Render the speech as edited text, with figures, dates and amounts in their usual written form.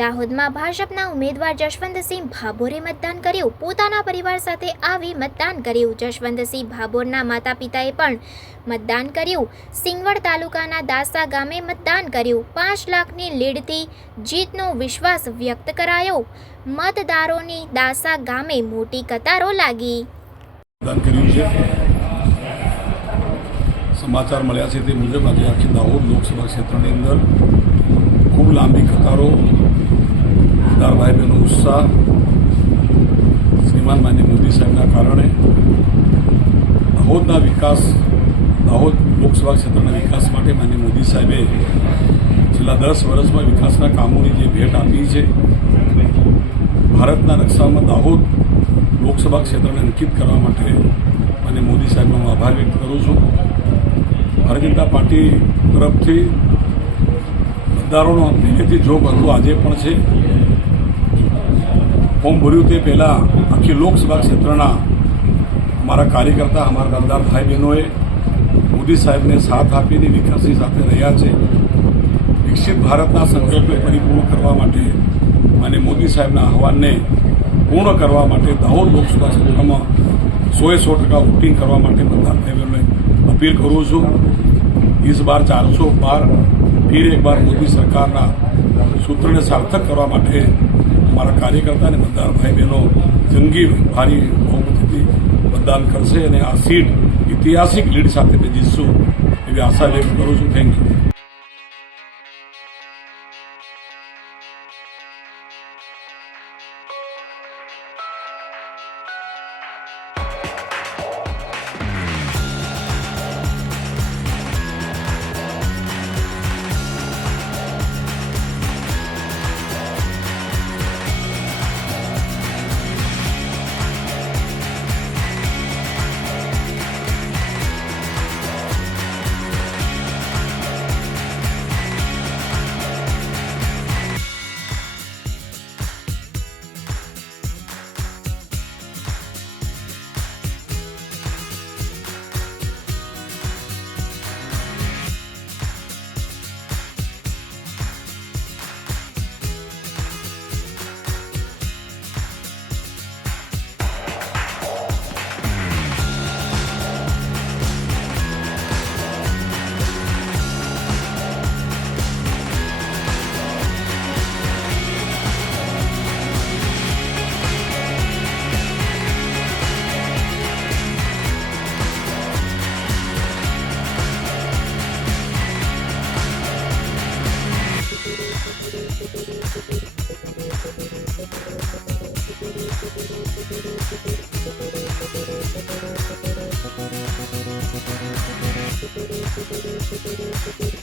દાહોદમાં ભાજપના ઉમેદવાર જશવંતસિંહ ભાભોરે મતદાન કર્યું। પોતાના પરિવાર સાથે આવી મતદાન કર્યું। જશવંતસિંહ ભાભોરના માતા પિતાએ પણ મતદાન કર્યું। સિંગવડ તાલુકાના દાસા ગામે મતદાન કર્યું। 5 લાખની લીડથી જીતનો વિશ્વાસ વ્યક્ત કરાયો। મતદારોની દાસા ગામે મોટી કતારો લાગી। સમાચાર મળ્યા છે તે મુજબ આજે આખી દાહોદ લોકસભા ક્ષેત્રની અંદર ખૂબ લાંબી કતારો, મતદાર ભાઈ બહેનો ઉત્સાહ શ્રીમાન માનનીય મોદી સાહેબના કારણે દાહોદના વિકાસ, દાહોદ લોકસભા ક્ષેત્રના વિકાસ માટે માનનીય મોદી સાહેબે છેલ્લા 10 વર્ષમાં વિકાસના કામોની જે ભેટ આપી છે, ભારતના નકશામાં દાહોદ લોકસભા ક્ષેત્રને અંકિત કરવા માટે માનનીય મોદી સાહેબનો આભાર વ્યક્ત કરું છું। ભારતીય જનતા પાર્ટી તરફથી મતદારોનો પહેલેથી જોગ હતો, આજે પણ છે। ફોર્મ ભર્યું તે પહેલાં આખી લોકસભા ક્ષેત્રના અમારા કાર્યકર્તા, અમારા મતદાર ભાઈ બહેનોએ મોદી સાહેબને સાથ આપીને વિકાસની સાથે રહ્યા છે। વિકસિત ભારતના સંકલ્પને પરિપૂર્ણ કરવા માટે અને મોદી સાહેબના આહવાનને પૂર્ણ કરવા માટે દાહોદ લોકસભા ક્ષેત્રમાં 100% વોટિંગ કરવા માટે મતદાર ભાઈ બહેનોને अपील करूँ छूँ। इस बार 400 पार फिर एक बार मोदी सरकारना सूत्र ने सार्थक करवा माटे हमारा कार्यकर्ता ने मतदार भाई बहनों जंगी भारी बहुमती मतदान करशे और आ सीट ऐतिहासिक लीड साथ जीतशू एवी आशा व्यक्त करूँ छूँ। Thank you. Thank you.